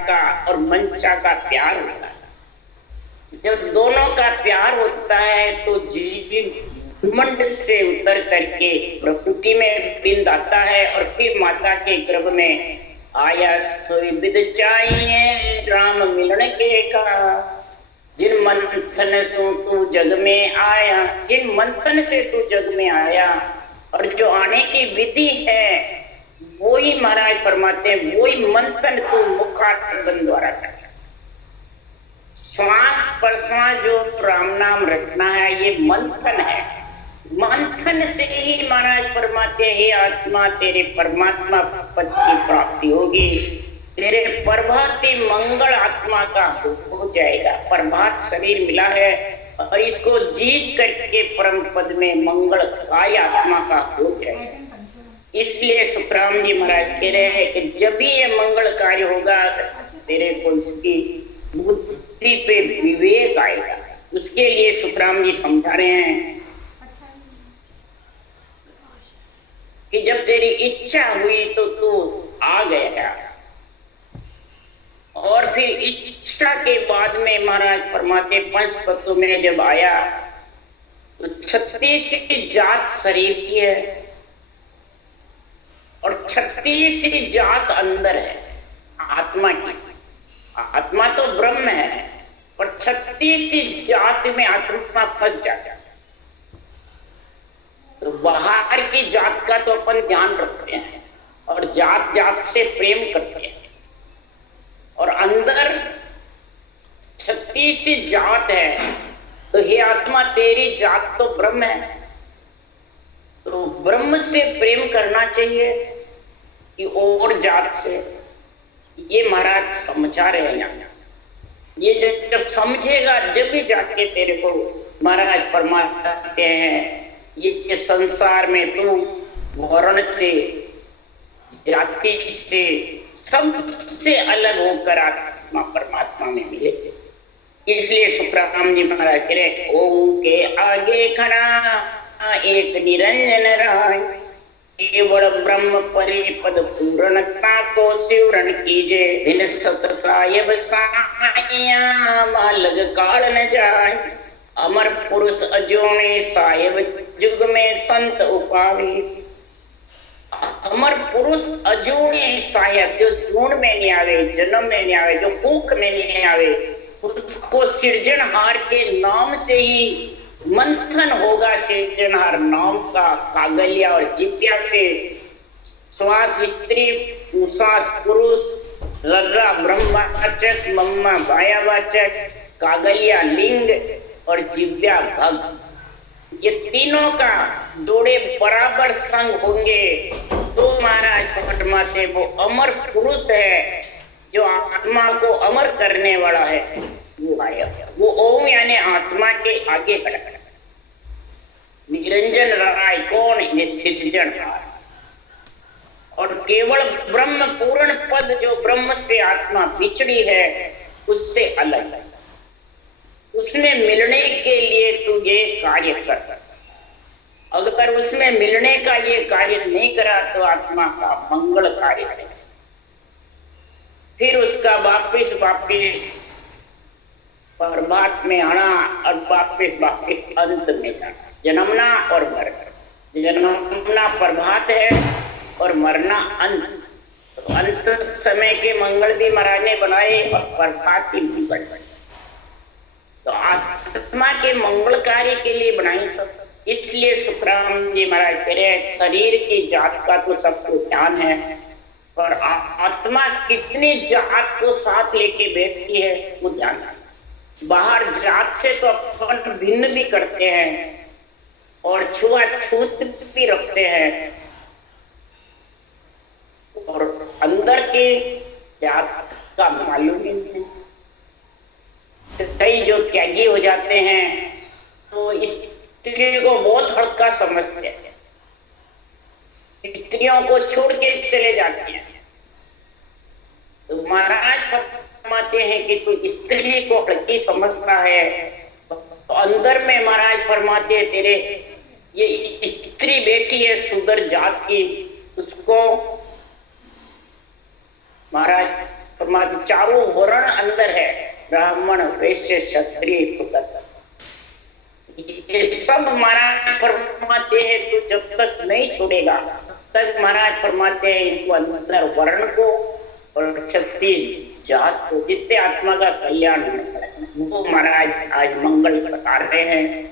का और मंचा का प्यार होता है। जब दोनों का प्यार होता है तो जीव घमंड से उतर करके प्रकृति में बिंद आता है और फिर माता के गर्भ में आया सोई विद चाहिए राम मिलन के का। जिन मंथन से तू जग में आया, जिन मंथन से तू जग में आया, और जो आने की विधि है वो ही महाराज फरमाते हैं, वो ही मंथन तू मुखारबंद द्वारा करना। श्वास प्रश्वास जो राम नाम रखना है ये मंथन है। मंथन से ही महाराज फरमाते हैं आत्मा तेरे परमात्मा पद की प्राप्ति होगी, तेरे प्रभाती मंगल आत्मा का हो जाएगा। प्रभात शरीर मिला है और इसको जीत करके परम पद में मंगल काय आत्मा का हो जाएगा। इसलिए सुखराम जी महाराज कह रहे हैं कि जब भी ये मंगल कार्य होगा तेरे को इसकी बुद्धि पे विवेक आएगा। उसके लिए सुखराम जी समझा रहे हैं कि जब तेरी इच्छा हुई तो तू आ गया, और फिर इच्छा के बाद में महाराज फरमाते पंच तत्व में जब आया तो 36 की जात शरीर की है और 36 की जात अंदर है आत्मा की। आत्मा तो ब्रह्म है और 36 की जात में आत्मा फंस जाता है। तो बाहर की जात का तो अपन ध्यान रखते हैं और जात जात से प्रेम करते हैं, और अंदर 36 जात है। तो हे आत्मा तेरी जात तो ब्रह्म है, तो ब्रह्म से प्रेम करना चाहिए कि और जात से। ये महाराज समझा रहे हैं यहाँ। ये जब समझेगा जब भी जाके तेरे को महाराज फरमाते हैं ये संसार में तू वर्ण से जाति से सबसे अलग होकर आत्मा परमात्मा में मिले। इसलिए सुखराम जी महाराज कह रहे ओम के आगे खड़ा एक निरंजन राय, केवल ब्रह्म परे पद पूर्णता को सिवरण कीजे। दिन सत सायब साया मालग काल न जाए, अमर पुरुष अजोने सायब जुग में संत उपावी। अमर पुरुष अजूने साहेब जो जून में नहीं आवे, जन्म में नहीं आवे, जो भूख में नहीं आवे, उसको सृजनहार के नाम से ही मंथन होगा। सृजनहार नाम का कागलिया और जिज्ञा से श्वास स्त्री उश्वास पुरुष, रर्रा ब्रह्मवाचक, मम्मा भायावाचक, कागलिया लिंग और जिव्या भग, ये तीनों का जोड़े बराबर संग होंगे तो महाराज फटमाते वो अमर पुरुष है जो आत्मा को अमर करने वाला है। वो आया, वो ओम यानी आत्मा के आगे खड़ा। निरंजन राय कौन? ये सृजनहार। और केवल ब्रह्म पूर्ण पद जो ब्रह्म से आत्मा बिछड़ी है उससे अलग है, उसमें मिलने के लिए तू ये कार्य कर। अगर उसमें मिलने का ये कार्य नहीं करा तो आत्मा का मंगल कार्य करेगा। फिर उसका वापिस प्रभात में आना और वापिस अंत में जाना, जन्मना और मरना। जन्मना प्रभात है और मरना अंत। तो अंत समय के मंगल भी महाराज ने बनाए और प्रभात की भी बनाई। तो आत्मा के मंगल कार्य के लिए बनाई सब। इसलिए सुखराम जी महाराज कह रहे हैं शरीर की जात का तो सबको ध्यान है, और आत्मा कितनी जात को साथ लेके बैठती है वो ध्यान रखना। बाहर जात से तो अपन भिन्न भी करते हैं और छुआछूत भी रखते हैं, और अंदर के जात का मालूम ही नहीं। कई जो त्यागी हो जाते हैं तो स्त्री को बहुत हल्का समझते हैं, स्त्रियों को छोड़ के चले जाते हैं। तो महाराज फरमाते हैं कि तू स्त्री को हल्की समझता है, तो अंदर में महाराज फरमाते हैं तेरे ये स्त्री बेटी है सुंदर जात की, उसको महाराज परमात्मा चारों वर्ण अंदर है, ब्राह्मण वैश्य क्षत्रिय तुगत, ये सब महाराज फरमाते हैं। तो जब तक नहीं छोड़ेगा तब महाराज फरमाते हैं इनको अंदर वर्ण को और 36 जात को, जितने आत्मा का कल्याण वो महाराज आज मंगल बता रहे हैं।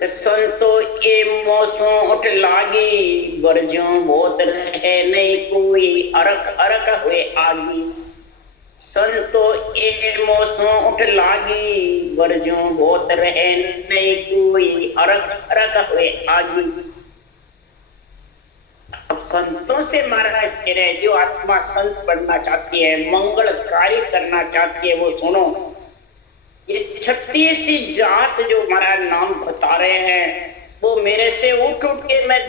संतो ए मौसों उठ लागी, बरजों बहुत रहे नहीं कोई, अरक अरक हुए आगी। संतो ए मौसों उठ लागी, बरजों बहुत रहे नहीं कोई, अरक अरक हुए आगी। अब संतों से महाराज कह रहे, जो आत्मा संत बनना चाहती है, मंगल कार्य करना चाहती है, वो सुनो। ये 36 जात जो महाराज नाम बता रहे हैं, वो मेरे से उठ उठ के मैं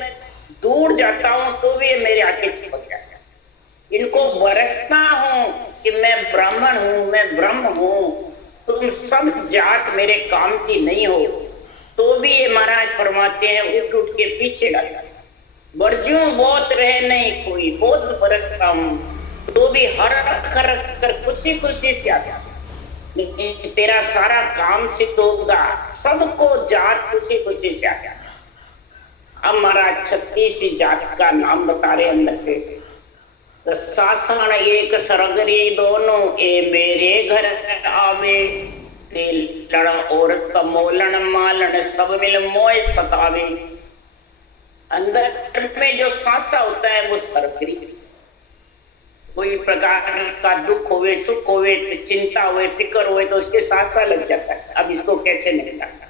दूर जाता हूं तो भी ये मेरे आके चिपक जाता है। इनको बरसता हूं कि मैं ब्राह्मण हूं, मैं ब्रह्म हूं, तुम सब जात मेरे काम की नहीं हो, तो भी ये महाराज फरमाते हैं उठ उठ के पीछे लगता है। बरजू बहुत रहे नहीं कोई, बहुत बरसता हूं तो भी हर कर कर खुशी खुशी से आता, तेरा सारा काम सिद्ध होगा, सबको जात खुशी खुशी से आ जाता। अब महाराज 36 जात का नाम बता रहे अंदर से। तो सासन एक सरगरी दोनों ए मेरे घर आवे, तेलण और तमोलन मालन सब मिल मोय सतावे। अंदर में जो सांसा होता है वो सरगरी, कोई प्रकार का दुख होवे, सुख होवे, चिंता होवे, फिक्र होवे तो उसके साथ साथ लग जाता है। अब इसको कैसे निपटाना,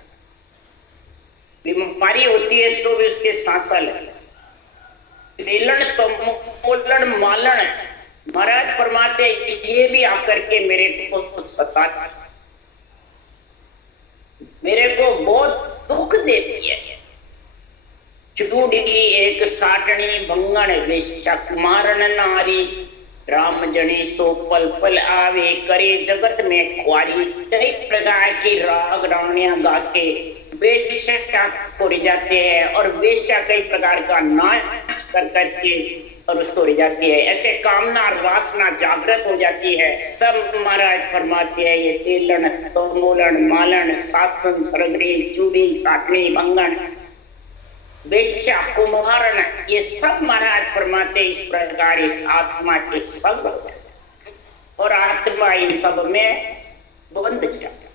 बीमारी होती है तो भी उसके साथ साथ लगता है। तेलन तमोलन मालन, महाराज फरमाते ये भी आकर के मेरे को सताता, मेरे को बहुत दुख देती है। चूड़ी एक साटनी भंगण वेश्या कुमारन नारी, राम जनी सो पल पल आवे करे जगत में ख्वारी। कई प्रकार की राग रावणियां गा के वेश्या को रिझाते हैं और वेश्या कई प्रकार का नाच कर करके और उसको रिझाती है। ऐसे कामना और वासना जागृत हो जाती है। तब महाराज फरमाते हैं ये तेलन तमोलन मालन सासन सरगरी चूड़ी साटनी भंगन वेश्या कुमारन, ये सब महाराज फरमाते इस प्रकार इस आत्मा के सब और आत्मा इन सब में बंद जाता।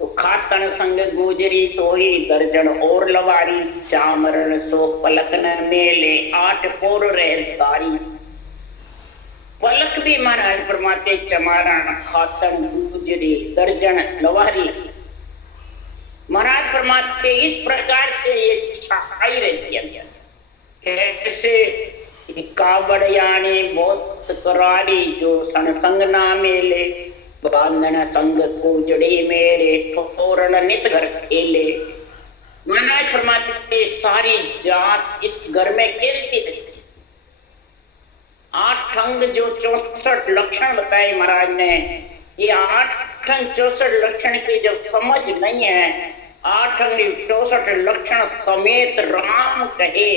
तो खातन संग गुजरी सोही दर्जन और लवारी, चामरण सो पलकन मेले 8 पोर रहदारी। पलक भी महाराज फरमाते चमारण खातन गुजरी दर्जन लवारी, महाराज फरमाते इस प्रकार से ये छाई रहती है। कैसे कावड़ यानी बहुत करारी, जो संग ना मेले बांधन संग कुजड़ी मेरे, तोरण नित घर खेले। महाराज फरमाते सारी जात इस घर में खेलती रहती। 8 अंग जो 64 लक्षण बताए महाराज ने, ये 8 अंग 64 लक्षण की जब समझ नहीं है, 8 अंग 64 लक्षण समेत राम कहे,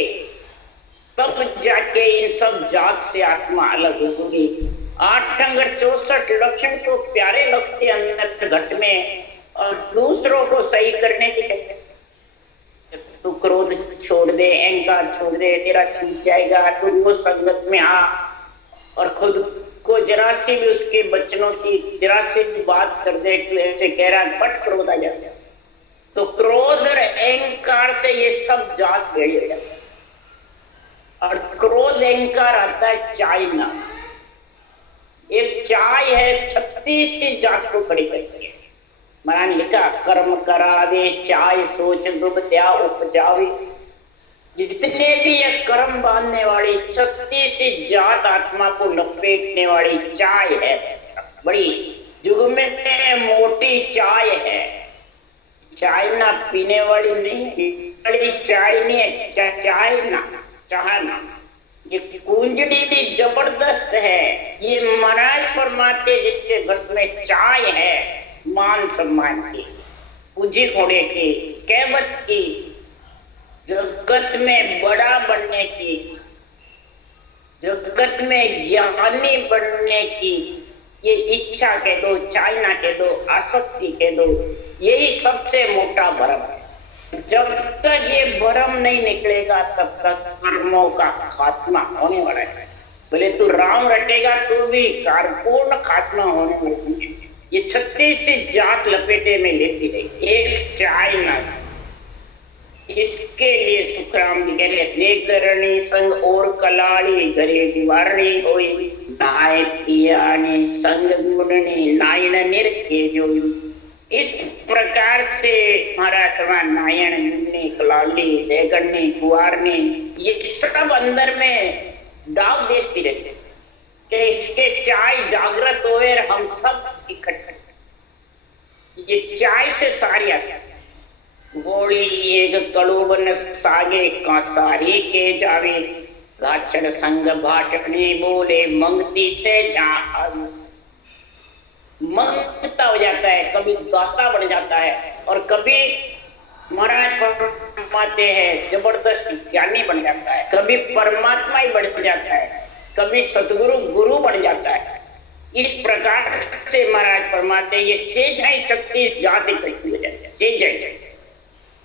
तब जाके इन सब जात से आत्मा अलग होगी। 8 अंग 64 लक्षण तो प्यारे लगते अंदर घट में, और दूसरों को सही करने के लिए तू क्रोध छोड़ दे, अहंकार छोड़ दे, तेरा छूट जाएगा, तू वो संगत में आ, और खुद को जरा सी भी उसके बच्चों की जरा सी भी बात कर दे, ऐसे कह रहा पट क्रोध आ जाता है। तो क्रोध और अहंकार से ये सब जात बेड़ी हो जाता है। और क्रोध अहंकार आता है चाय नाम से। एक चाय है 36 जात को खड़ी करती है। महाराज लिखा कर्म करावे चाय सोच दुबत्या उपजावे। जितने भी ये कर्म बांधने वाली 36 जात आत्मा को लपेटने वाली चाय है, बड़ी युग में मोटी चाय है। चाय ना पीने वाली नहीं, बड़ी चाय नहीं है, चाय ना चाहना। ये कुंजड़ी भी जबरदस्त है। ये महाराज फरमाते जिसके घर में चाय है, मान सम्मान की, पूजी खोड़े की, कहवत की, जगत में बड़ा बनने की, जगत में ज्ञानी बनने की ये इच्छा कह दो, चाहना कह दो, आसक्ति कह दो, यही सबसे मोटा भरम है। जब तक ये भरम नहीं निकलेगा तब तक कर्मों का खात्मा होने वाला है। बोले तू राम रटेगा तो भी पूर्ण खात्मा होने वाला है। ये 36 जात लपेटे में लेती रही, एक चाइना। इसके लिए सुखराम जी कह रहे नेकरणी संग और कलाड़ी घरे दीवारणी होई नाय पियानी संग गुणनी नायन निरखे जो। इस प्रकार से महाराज नायन गुणनी कलाड़ी लेगरनी कुआरनी ये सब अंदर में डाल देती रहती कि इसके चाय जागृत हुए हम सब इकट्ठे। ये चाय से सारी आती गोली एक कड़ूबन सागे कांसारी के जावे गाचर संग भाटने बोले मंगती से जहां मंगता हो जाता है, कभी गाता बन जाता है और कभी महाराज परमाते हैं जबरदस्त ज्ञानी बन जाता है, कभी परमात्मा ही बन जाता है, कभी सतगुरु गुरु बन जाता है। इस प्रकार से महाराज परमाते ये सेजाई 36 जात इकट्ठी हो जाती है,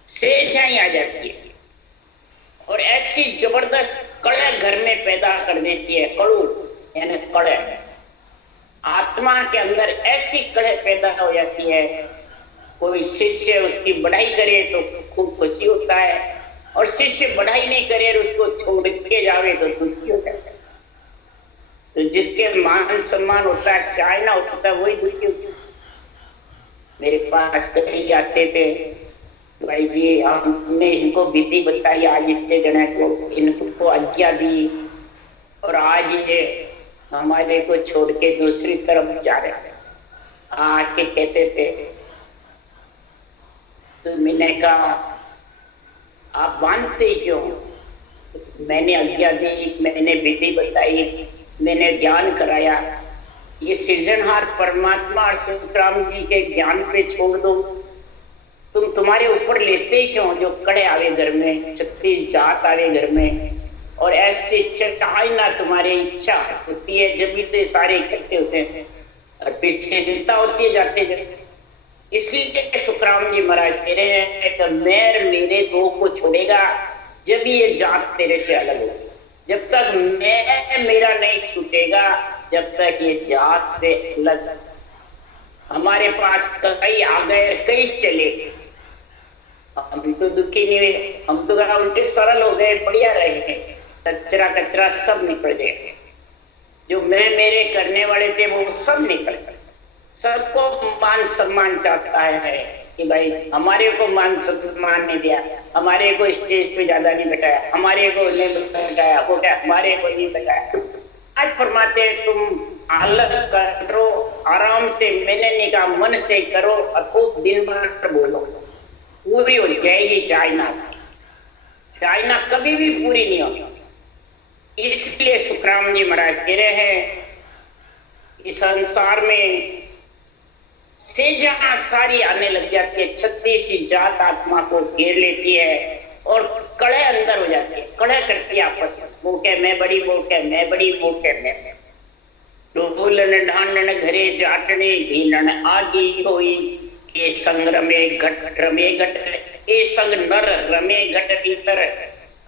सेजाई आ जाती है और ऐसी जबरदस्त कड़े घर में पैदा कर देती है। कड़ू यानी कड़े, आत्मा के अंदर ऐसी कड़े पैदा हो जाती है। कोई शिष्य उसकी बढ़ाई करे तो खूब खुशी होता है और शिष्य बढ़ाई नहीं करे और उसको छोड़ के जावे तो दुखी हो जाता है। तो जिसके मान सम्मान होता है, चाहना होता है, वही दुखी होता है। मेरे पास कहीं आते थे, भाई जी हमने इनको विधि बताई, आज इतने जने को इनको आज्ञा दी और आज ये हमारे को छोड़ के दूसरी तरफ जा रहे थे। आके कहते थे, तो मैंने कहा आप मानते क्यों? मैंने आज्ञा दी, मैंने विधि बताई, मैंने ज्ञान कराया, ये सृजनहार परमात्मा और सुखराम जी के ज्ञान पे छोड़ दो, तुम तुम्हारे ऊपर लेते ही क्यों? जो कड़े आवे घर में, 36 जात आवे घर में और ऐसे चाहना तुम्हारी इच्छा होती है, जब भी तो सारे इकट्ठे होते हैं और पीछे चिंता होती है जाते जाते। इसलिए सुखराम जी महाराज कह रहे हैं कि मैं मेरे दो को छोड़ेगा जब ये जात तेरे से अलग हो। जब तक मैं मेरा नहीं छूटेगा, जब तक ये जात से अलग। हमारे पास कई आ गए, कई चले, हम तो दुखी नहीं हुए, हम तो उल्टे सरल हो गए, बढ़िया रहे, कचरा कचरा सब निकल गए। जो मैं मेरे करने वाले थे वो सब निकल गए। सबको मान सम्मान चाहता है कि भाई हमारे को मान सम्मान नहीं दिया, हमारे को स्टेज पे ज्यादा नहीं बैठाया, हमारे को नहीं बैठाया, वो क्या हमारे को नहीं बैठाया। आज फरमाते तुम अलग करो, आराम से, मैंने नहीं कहा मन से करो और खूब दिन भर बोलो, पूरी हो जाएगी। चाइना कभी भी पूरी नहीं होगी। इसलिए सुखराम जी महाराज कह रहे हैं इस संसार में से जहां सारी आने लग जाती है, 36 जात आत्मा को घेर लेती है और कड़े अंदर हो जाती है, कड़े करती है आपस में। वो क्या मैं बड़ी, वो क्या मैं बड़ी, वो क्या मैं। डोलन ढांडन घरे जाटने भीलन आगी होई, ये संग रमे घट रमे घट, ये संग नर रमे घट भीतर,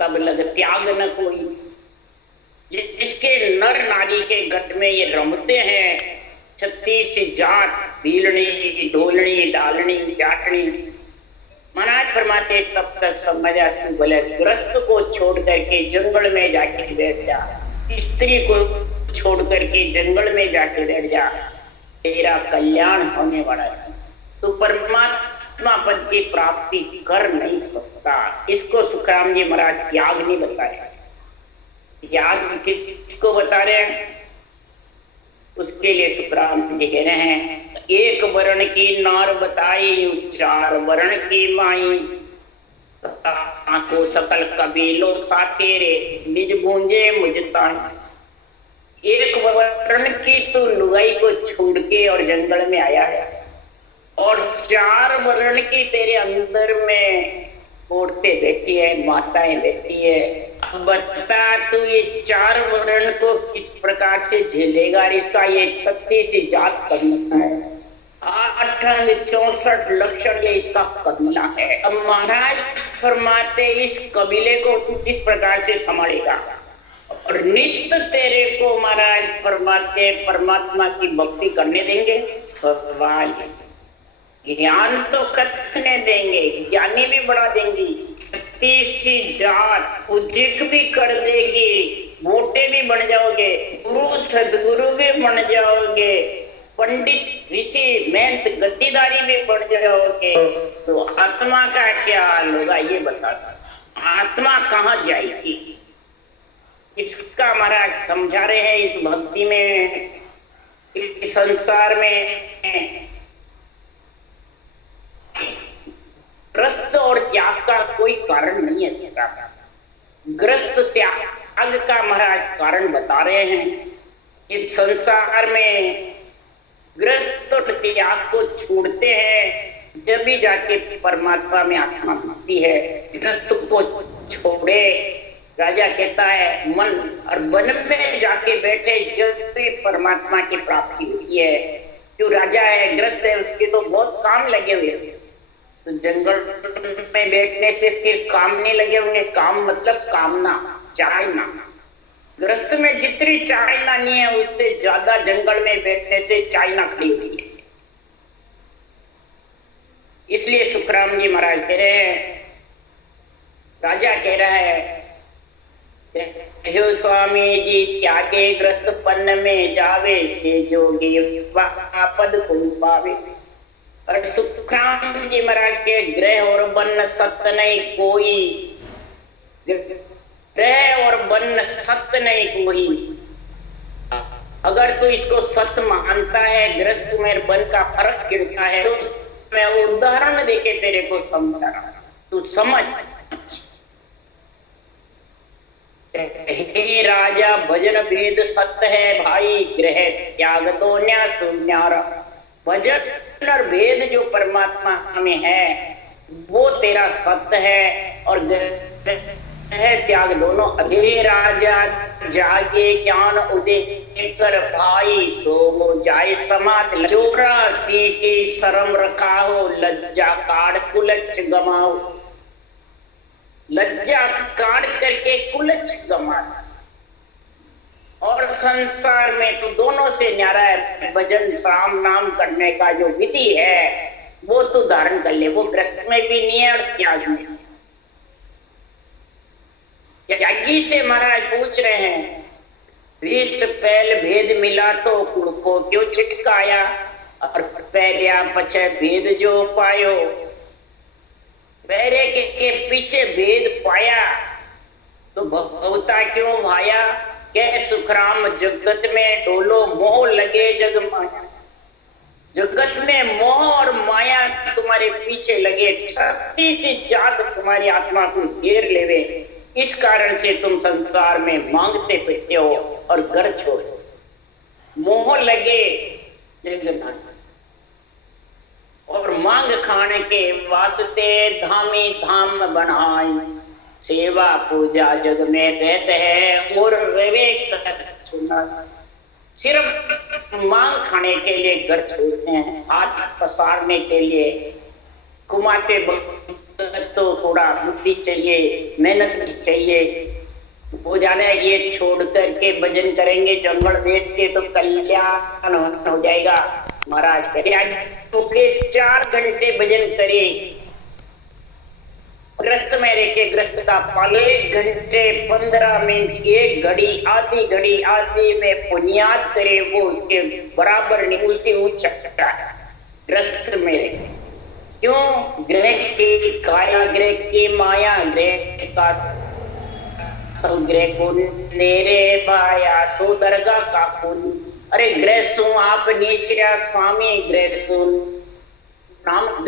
तब लग त्याग न कोई। जिसके नर नारी के घट में ये रमते हैं 36 जात, भीलनी ढोलनी डालनी जाटनी। महाराज फरमाते तब तक समझ आती बोले ग्रस्त को छोड़ करके जंगल में जाके बैठ जा, स्त्री को छोड़ करके जंगल में जाके बैठ जा, तेरा कल्याण होने वाला है। तो परमात्मा पद की प्राप्ति कर नहीं सकता। इसको सुखराम जी महाराज त्याग नहीं बता रहे। त्याग किसको बता रहे हैं? उसके लिए सुखराम जी कह रहे हैं एक वर्ण की नार बताई, चार वर्ण की माई, को सकल कबीलों सा तेरे निज गूंजे मुझताई। एक वर्ण की तू लुगाई को छोड़ के और जंगल में आया है और 4 वर्ण की तेरे अंदर में औरतें बैठी है, माताएं बैठी है, अब बता तू ये 4 वर्ण को किस प्रकार से झेलेगा। इसका ये 36 जात कबीला है, 64 लक्षण ये इसका कबीला है। अब महाराज फरमाते इस कबीले को तू किस प्रकार से संभालेगा। और नित्य तेरे को महाराज फरमाते परमात्मा की भक्ति करने देंगे। सवाल ज्ञान तो कथने देंगे, ज्ञानी भी बढ़ा देंगी, 36 जात उज्जिक भी कर देगी, मोटे भी बन जाओगे, गुरु सदगुरु भी बन जाओगे, पंडित ऋषि महंत गद्दीदारी भी बढ़ जाओगे, तो आत्मा का क्या हाल होगा ये बता। आत्मा कहाँ जाएगी इसका महाराज समझा रहे हैं इस भक्ति में। इस संसार में ग्रस्त और त्याग का कोई कारण नहीं है। ग्रस्त त्याग का महाराज कारण बता रहे हैं। इस संसार में ग्रस्त और त्याग को छोड़ते हैं जब भी जाके परमात्मा में आत्मा मिलती है। ग्रस्त को छोड़े राजा कहता है मन, और वन में जाके बैठे जब भी परमात्मा की प्राप्ति हुई है। जो राजा है ग्रस्त है उसके तो बहुत काम लगे हुए हैं, तो जंगल में बैठने से फिर काम नहीं लगे होंगे। काम मतलब कामना, चाहना। ग्रस्त में जितनी चाहना नहीं है उससे ज्यादा जंगल में बैठने से चाहना खड़ी हुई है। इसलिए सुखराम जी महाराज कह रहे हैं, राजा कह रहा है हे स्वामी जी त्यागे ग्रस्त पन्न में जावे से जोगी पद को पावे। और सुखराम जी महाराज के ग्रह और वन सत्य नहीं कोई, ग्रह और वन सत्य नहीं कोई। अगर तू इसको सत्य मानता है, ग्रस्त में वन का फर्क गिरता है, तो मैं उदाहरण देके तेरे को समझा रहा हूं, तू समझ। हे राजा भजन भेद सत्य है भाई, ग्रह त्याग दो न्या सुन्यारा। भजन और भेद जो परमात्मा में है वो तेरा सत्य है, और ग्रह त्याग दोनों। हे राजा जागे ज्ञान उदय कर भाई, सो जाए समाधि। चौरासी की शर्म रखा हो, लज्जा काढ़ कुलच गमाओ। लज्जा काट करके कुलच गमाना। और संसार में तो दोनों से न्यारा है। भजन राम नाम करने का जो विधि है वो तो धारण कर ले, वो ग्रस्त में भी नहीं है और त्याग में। त्यागी से महाराज पूछ रहे हैं, विष पहल भेद मिला तो कुल को क्यों छिटकाया, और पहलिया पछे भेद जो पायो। पहले के पीछे भेद पाया तो भगवता क्यों भाया। कह सुखराम जगत में डोलो मोह लगे जग माया। जगत में मोह और माया तुम्हारे पीछे लगे, 36 जात तुम्हारी आत्मा को घेर लेवे। इस कारण से तुम संसार में मांगते फिरते हो और घर छोड़। मोह लगे जगन्नाथ, और मांग खाने के वास्ते धामी धाम बनाए। सेवा पूजा जग में रहते हैं और विवेक सुना। सिर्फ मांग खाने के लिए घर छोड़ते हैं, हाथ पसारने के लिए। कुमाते तो थोड़ा बुद्धि चाहिए, मेहनत भी चाहिए। हो जाने ये छोड़ करके भजन करेंगे जंगल बैठ के तो कल्याण हो जाएगा। महाराज कहते 4 घंटे भजन करे, ग्रस्त में रह के ग्रस्त का पाल 1 घंटे 15 मिनट 1 घड़ी आधी में पुण्यात करे, वो उसके बराबर निकलती उठ सकता है ग्रस्त में रह। क्यों? ग्रह की काया, ग्रह की माया, ग्रह का सब ग्रह को नेरे बाया सो दरगाह का पुन। अरे ग्रह सु आप निश्रा स्वामी ग्रह सुन नाम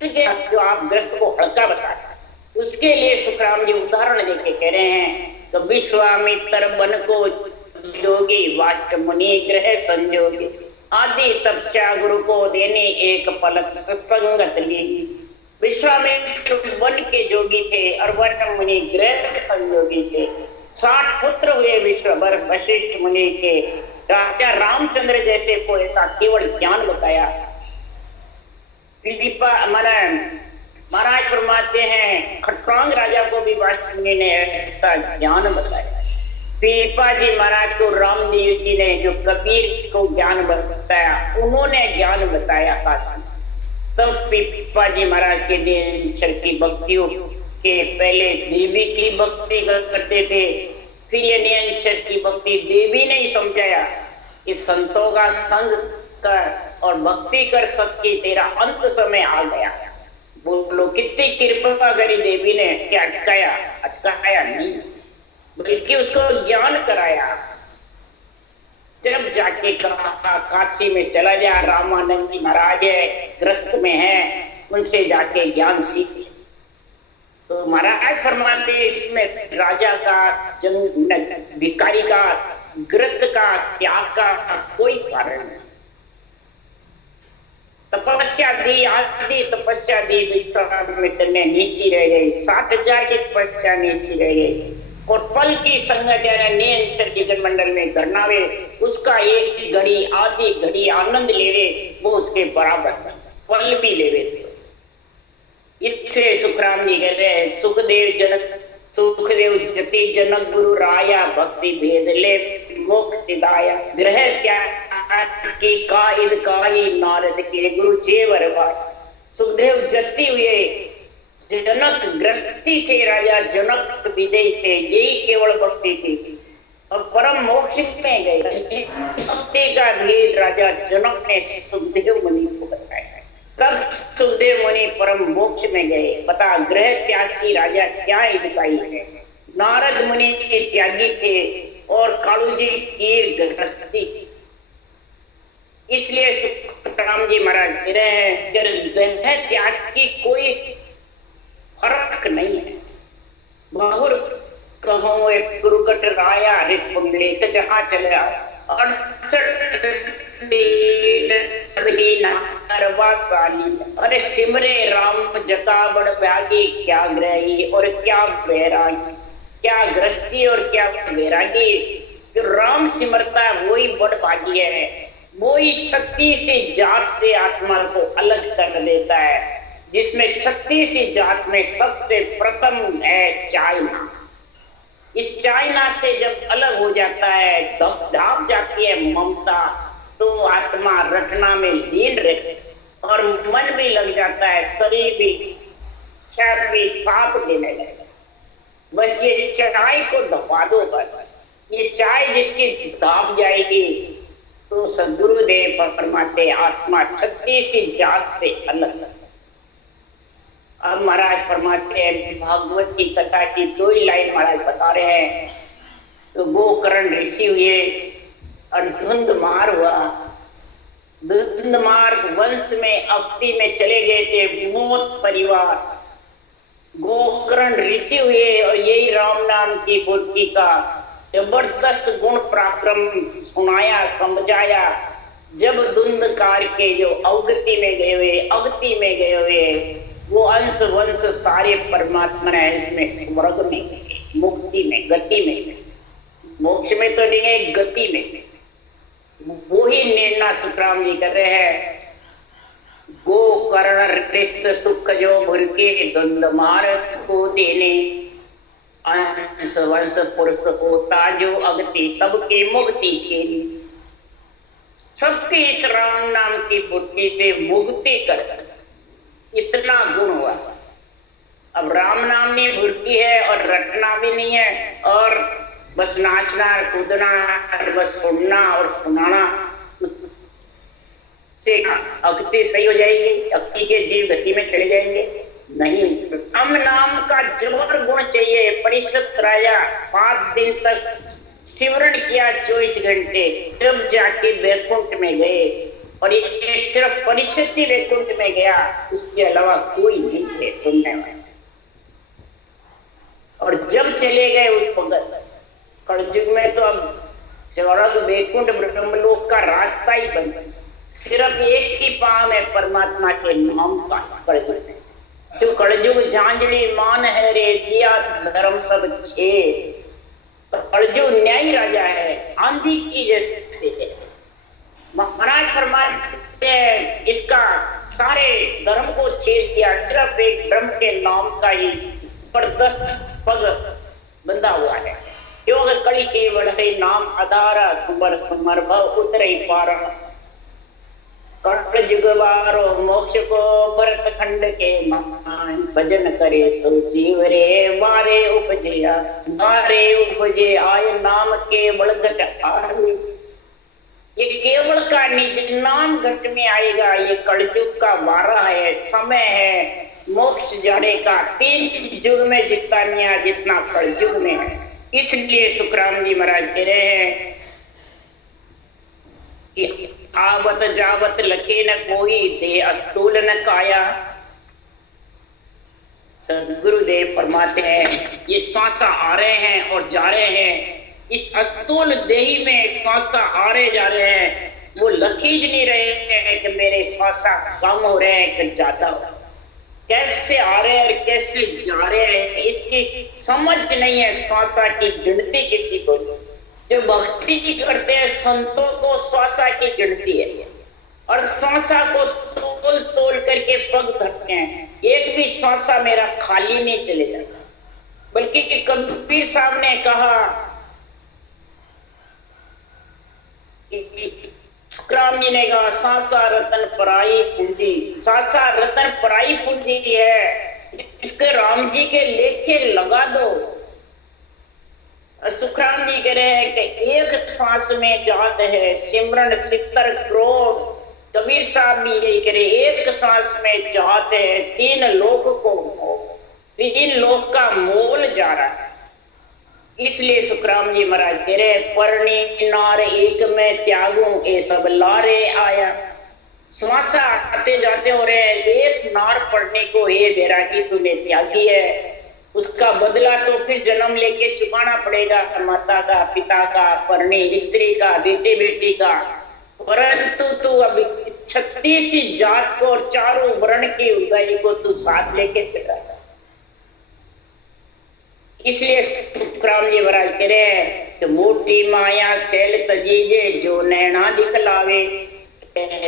जो आप ग्रस्त को हल्का बताते, उसके लिए सुखराम जी उदाहरण देके कह रहे हैं। तो विश्वामित्र बन को योगी वाट मुनि ग्रह संजोगी। आदि तपस्या गुरु को देने एक पलक संगत ली। विश्वामित्र वन के जोगी थे और वन मुनि गृह संयोगी थे। 60 पुत्र हुए विश्वभर वशिष्ठ मुनि के। राजा रामचंद्र जैसे को ऐसा केवल ज्ञान बताया। महाराज फरमाते हैं खट्टांग राजा को भी वशिष्ठ मुनि ने ऐसा ज्ञान बताया। पीपा जी महाराज को रामदेव जी ने जो कबीर को ज्ञान बताया, उन्होंने ज्ञान बताया काशी। तब पीपा जी महाराज के निरंतर की भक्तियों के पहले देवी की भक्ति करते थे, फिर ये निरंतर की भक्ति देवी ने ही समझाया कि संतों का संग कर और भक्ति कर, सबकी तेरा अंत समय आ गया। बोलो कितनी कृपा करी देवी ने कि अटकाया नहीं, बल्कि उसको ज्ञान कराया। जब जाके कहा काशी में चला जा, रामानंद जी महाराज है ग्रस्त में है, उनसे जाके ज्ञान सीख। तो महाराज फरमाते इसमें राजा का, भिखारी का, ग्रस्त का, त्याग का कोई कारण नहीं। तपस्या दी, आदि तपस्या दी, विश्वामित्र ने नीची रह गई। 60,000 की तपस्या नीची रह गई। और पल की संगत नियंत्रण के मंडल में करनावे, उसका एक घड़ी आधी घड़ी आनंद लेवे, वो उसके बराबर पल भी लेवे थे। इससे सुखराम जी कहते हैं सुखदेव जति जनक गुरु राया, भक्ति भेद ले मोक्ष सिधाया, ग्रह त्याग की कायद काई, नारद के गुरु जेवर भाई। सुखदेव जति हुए, जनक ग्रस्ती थे, राजा जनक विदेही थे, यही केवल भक्ति थी। और परम मोक्ष में गए। भक्ति का भेद राजा जनक ने सुखदेव मुनि को बताया। तब सुखदेव मुनि परम मोक्ष में गए। बता ग्रह त्याग की राजा क्या दिखाई है। नारद मुनि के त्यागी थे और कालू जी की ग्रस्ती। इसलिए सुखराम जी महाराज कह रहे हैं ग्रह त्याग की कोई फर्क नहीं है। बहुर कहो एक गुरुकट राया, रिस्पुंडलित जहां चले आया। अरे सिमरे राम जता बड़ भागी, क्या ग्रही और क्या वैरागी, क्या ग्रस्ती और क्या वैरागी। जो राम सिमरता है वही बड़ भागी है, वही 36 जात से आत्मा को अलग कर देता है। जिसमें 36 जात में सबसे प्रथम है चाइना। इस चाइना से जब अलग हो जाता है, धाप जाती है ममता, तो आत्मा रटना में लीन रहती और मन भी लग जाता है, शरीर भी शरीर भी साफ देने लगेगा। बस ये चाय को दबा दो, बस ये चाय जिसकी दाब जाएगी तो सदगुरुदेव फरमाते आत्मा 36 जात से अलग। अब महाराज फरमाते हैं भागवत की कथा की 2 ही लाइन महाराज बता रहे हैं। तो गोकर्ण ऋषि हुए और धुंधमार हुआ। धुंधमार वंश में अवती में चले गए थे मोत परिवार। गोकर्ण ऋषि हुए और यही राम नाम की बुद्धि का जबरदस्त गुण पराक्रम सुनाया, समझाया। जब धुंधकार के जो अवगति में गए हुए, अवगति में गए हुए, वो अंश वंश सारे परमात्मा है इसमें स्वर्ग में, मुक्ति में, गति में, मोक्ष में तो नहीं है, गति में। वो ही निर्णय सुखराम जी कर रहे हैं। गोकर्ण कृष्ण सुख जो भुरके, धुंधमार को देने, अंश वंश पुरुष होता जो अगति, सबके मुक्ति के लिए। सबके इस राम नाम की बुद्धि से मुक्ति कर, इतना गुण हुआ। अब राम नाम नहीं भूलती है और रटना भी नहीं है, और बस नाचना कूदना, बस सुनना और सुनाना से अगति सही हो जाएगी, अगति के जीव गति में चले जाएंगे। नहीं, हम नाम का जबर गुण चाहिए। परिषद राजा 7 दिन तक सिमरण किया 24 घंटे, जब जाके वैकुंठ में गए। और एक सिर्फ परिषद ही वैकुंठ में गया, उसके अलावा कोई नहीं थे सुनने वाले। और जब चले गए उस भगत कलयुग में, तो अब स्वर्ग वैकुंठ ब्रह्मलोक का रास्ता ही बंद। सिर्फ एक ही पांव है परमात्मा के नाम का कलयुग में, जो कलयुग झांझड़ी मान है रे, दिया धर्म सब छे। कलयुग न्यायी राजा है, आंधी की जैसे है। महाराज फरमाते हैं इसका सारे धर्म को छेद दिया, सिर्फ एक ब्रह्म के नाम का ही पर 10 पग बंधा हुआ है। योग कड़ी के बढ़े नाम आधारा, सुमर सुमर भव उतर ही पारा। कर्ण जुगवारो मोक्ष को भरत खंड के मान, भजन करे सो जीव रे, मारे उपजे आय नाम केवल घट आवे। ये केवल का निज नाम घट में आएगा। ये कलयुग का वारा है, समय है मोक्ष जाने का। 3 युग में जितना न्याय जितना कलयुग में है। इसलिए सुखराम जी महाराज कह रहे हैं कि आवत जावत लके न कोई, दे अस्तूल न काया। सदगुरुदेव फरमाते हैं ये श्वासा आ रहे हैं और जा रहे हैं, इस अस्तूल देही में श्वासा आ रहे जा रहे हैं। वो लखीज नहीं रहे हैं कि मेरे श्वासा कम हो रहे हैं कि ज्यादा हो। कैसे आ रहे हैं और कैसे जा रहे हैं इसकी समझ नहीं है। श्वासा की गिनती किसी को, जो भक्ति की करते हैं संतों को श्वासा की गिनती है, और श्वासा को तोल तोल करके पग धरते हैं। एक भी श्वासा मेरा खाली नहीं चले जाता। बल्कि कबीर साहब ने कहा, सुखराम जी ने कहा सासा रतन पराई पूंजी। सासा रतन पराई पूंजी है, इसके राम जी के लेखे लगा दो। और सुखराम जी कह रहे हैं कि एक सांस में जात है सिमरन 70 करोड़। कबीर साहब भी यही कह रहे, एक सांस में जात है 3 लोक को, 3 लोक का मोल जा रहा है। इसलिए सुखराम जी महाराज कह रहे परणी नार एक में त्यागू, ये सब लारे आया। श्वासा आते जाते हो रहे हैं, एक नार पढ़ने को हे बैरागी तूने त्यागी है, उसका बदला तो फिर जन्म लेके चुकाना पड़ेगा, माता का, पिता का, परणी स्त्री का, बेटे बेटी का। परंतु तू अभी 36 जात को और 4 वर्ण की उदाई को तू साथ लेके फिरा। इसलिए सुखराम जी महाराज कह रहे हैं कि मोटी माया सैल तजीजे, जो नैना दिखलावे।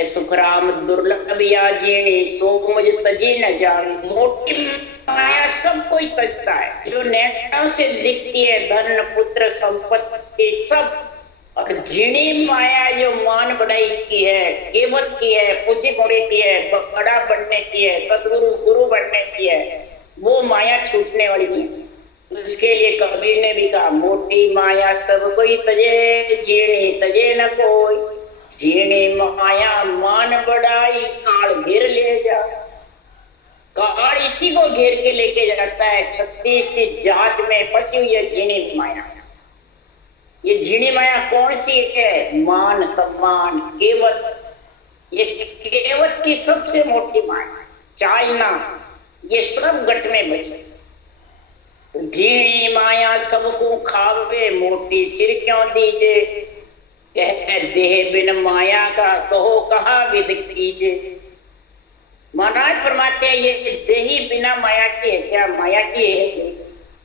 सुखराम दुर्लभ या जीणी, सो मुझ तजी न जावे। मोटी माया सब कोई तजता है, जो नैना से दिखती है, धन पुत्र संपत्ति सब। और झीणी माया जो मान बढ़ाई की है, केवत की है, पूजी मोड़े की है, बड़ा बनने की है, सदगुरु गुरु बनने की है, वो माया छूटने वाली नहीं। उसके लिए कबीर ने भी कहा मोटी माया सब कोई तजे, झीणी तजे न कोई। झीणी माया मान बढ़ाई, काल घेर ले जा। काल इसी को घेर के लेके जाता है। 36 जात में फंसी हुई है झीणी माया। ये झीणी माया कौन सी है? मान सम्मान केवत। ये केवत की सबसे मोटी माया, चाइना, ये सब गट में बचे। झीणी माया सबको खावे, मोटी सिर क्यों दीजे। कह देह बिन माया का, कहो कहा विद कीजे। महाराज फरमाते हैं ये देही बिना माया की है क्या? माया की है,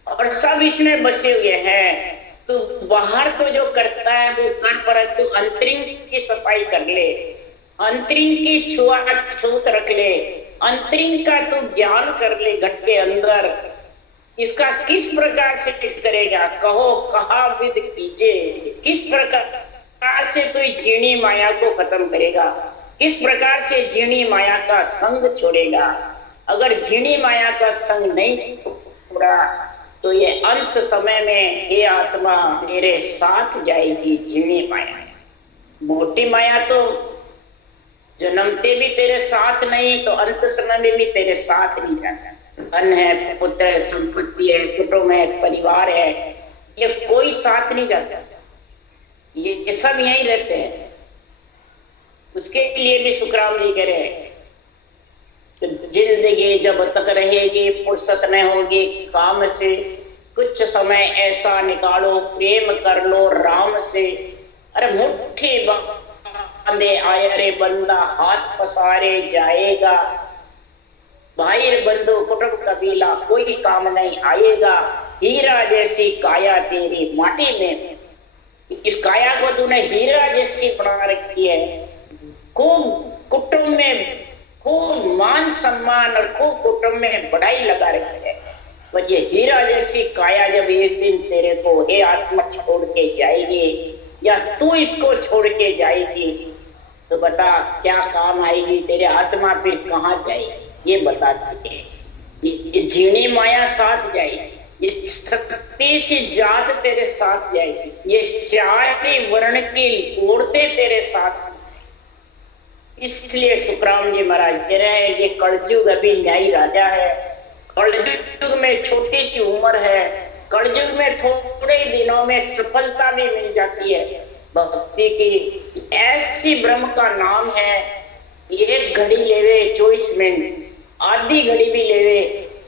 और सब इसमें बसे हुए हैं। तो बाहर तो जो करता है वो कर, परंतु अंतरिंग की सफाई कर ले, अंतरिंग की छूत रख ले, अंतरिंग का तो ज्ञान कर ले घट के अंदर। इसका किस प्रकार से करेगा? कहो कहा विद कीजे। किस प्रकार से तो झीणी माया को खत्म करेगा? किस प्रकार से झीणी माया का संग छोड़ेगा? अगर झीणी माया का संग नहीं छोड़ा तो ये अंत समय में ये आत्मा मेरे साथ जाएगी। झीणी माया, मोटी माया तो जन्मते भी तेरे साथ नहीं, तो अंत समय में भी तेरे साथ नहीं जाता। धन है, पुत्र है, संपत्ति है, कुटुंब है, परिवार है, ये कोई साथ नहीं जाता। ये सब यहीं रहते हैं। उसके लिए भी सुखराम जी कह रहे हैं तो जिंदगी जब तक रहेगी फुर्सत न होगी काम से, कुछ समय ऐसा निकालो प्रेम कर लो राम से। अरे मुट्ठी बांधे आया रे बंदा, हाथ पसारे जाएगा। भाई बंधु कुटुंब कबीला कोई काम नहीं आएगा। हीरा जैसी काया तेरी माटी में, इस काया को तूने हीरा जैसी बना रखी है। खूब कुटुंब में खूब मान सम्मान और खूब कुटुंब में बढ़ाई लगा रखी है, पर ये हीरा जैसी काया जब एक दिन तेरे को हे आत्मा छोड़ के जाएगी या तू इसको छोड़ के जाएगी तो बता क्या काम आएगी? तेरे आत्मा फिर कहाँ जाएगी ये बता दे। ये जीणी माया साथ जाएगी, ये शक्ति सी जात तेरे साथ जाएगी, ये चारी वर्ण की औरतें तेरे साथ। इसलिए सुखराम जी महाराज कह रहे हैं ये कलयुग अभी न्यायी राजा है। कलयुग में छोटी सी उम्र है, कलयुग में थोड़े दिनों में सफलता भी मिल जाती है भक्ति की। ऐसी ब्रह्म का नाम है, एक घड़ी लेवे 24 मिनट, आधी घड़ी भी लेवे,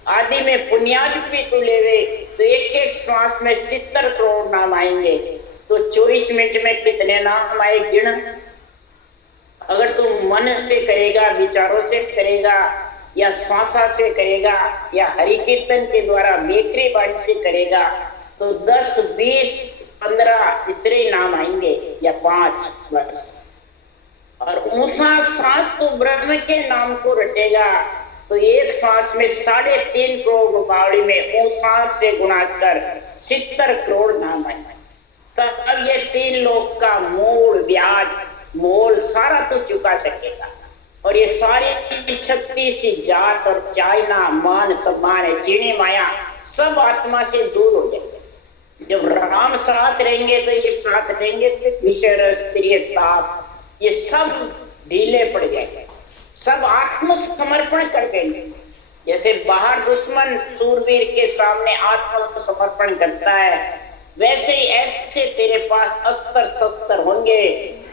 आधी में पुण्याद भी तू लेवे तो एक एक श्वास में 70 करोड़ नाम आएंगे। तो 24 मिनट में कितने नाम आए गिन। अगर तू मन से करेगा, विचारों से करेगा या श्वासा से करेगा या हरि कीर्तन के द्वारा बेकरी बाड़ी से करेगा तो 10, 20, 15 इतने नाम आएंगे या 5 बस। और ऊंचा सांस तो ब्रह्म के नाम को रटेगा तो एक सांस में 3.5 करोड़ बावड़ी में ऊंचा से गुणा कर 70 करोड़ नाम आएंगे। तब ये 3 लोग का मूल ब्याज मोल सारा तो चुका सकेगा। और ये सारी 36 जात और चाइना मान सम्मान है चीनी माया सब आत्मा से दूर हो जाएंगे। जब राम साथ रहेंगे तो ये साथ रहेंगे तो विषय रस प्रिय ताप ये सब ढीले पड़ जाएंगे, सब आत्मसमर्पण कर देंगे। जैसे बाहर दुश्मन सूरवीर के सामने आत्मसमर्पण करता है वैसे ही ऐसे तेरे पास अस्त्र शस्त्र होंगे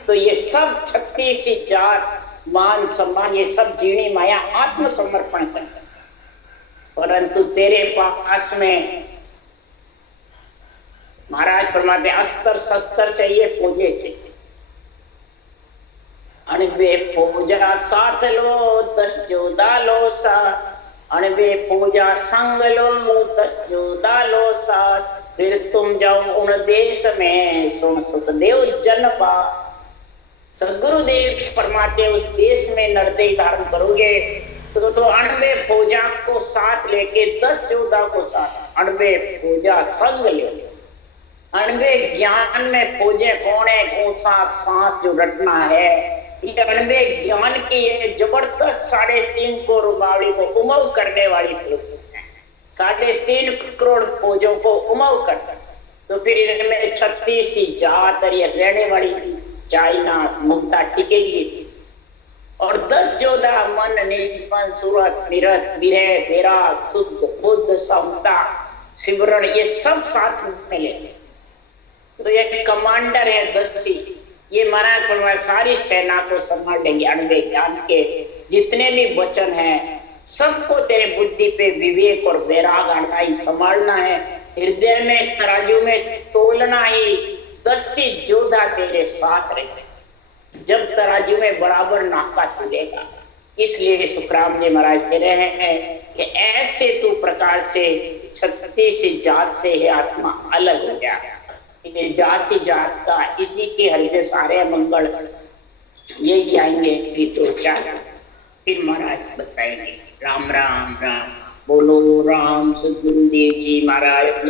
तो ये सब 36 जात मान सम्मान ये सब जीणी माया आत्मसमर्पण करते। परंतु तेरे पास में महाराज फरमाते अस्त्र शस्त्र चाहिए, पूजे चाहिए। अणबे पूजा साथ लो 10 जोदा लो साथ, अणबे पूजा संग लो 10 जोदा लो साथ, फिर तुम जाओ उन देश में सुन सुखदेव जन पा। सदगुरुदेव फरमाते उस देश में नरदेह धारण करोगे तो 98 पूजा को साथ लेके 10 जोधा को साथ 98 पूजा संग ले। 98 ज्ञान में पूजे कौन है? कौन सा सांस जो रटना है ये 98 ज्ञान की है जबरदस्त 3.5 करोड़ बावड़ी को उमव करने वाली पूजा है। 3.5 करोड़ पूजों को उमव करता तो फिर इनमें 36 जात और ये रहने वाली चाइना ममता टिकेगी। और 10 जोधा मन निपन सूरत निरत विरह विराग शुद्ध बुद्ध समता सिमरण ये सब साथ में लेते। तो ये कमांडर है 10 ये महाराज फरमाए सारी सेना को संभाल लेंगे। 98 ज्ञान के जितने भी वचन हैं सबको तेरे बुद्धि पे विवेक और वैराग आना ही संभालना है। हृदय में तराजू में तोलना ही 10 जोधा तेरे साथ रहे जब तराजू में बराबर नाका तुलेगा। इसलिए सुखराम जी महाराज कह रहे हैं कि ऐसे तू प्रकार से 36 जात से है आत्मा अलग हो गया। जाति जात का इसी के हृदय सारे मंगल ये आएंगे कि तो क्या फिर महाराज बताएंगे। राम राम राम बोलो राम सदगुरुदेव जी महाराज।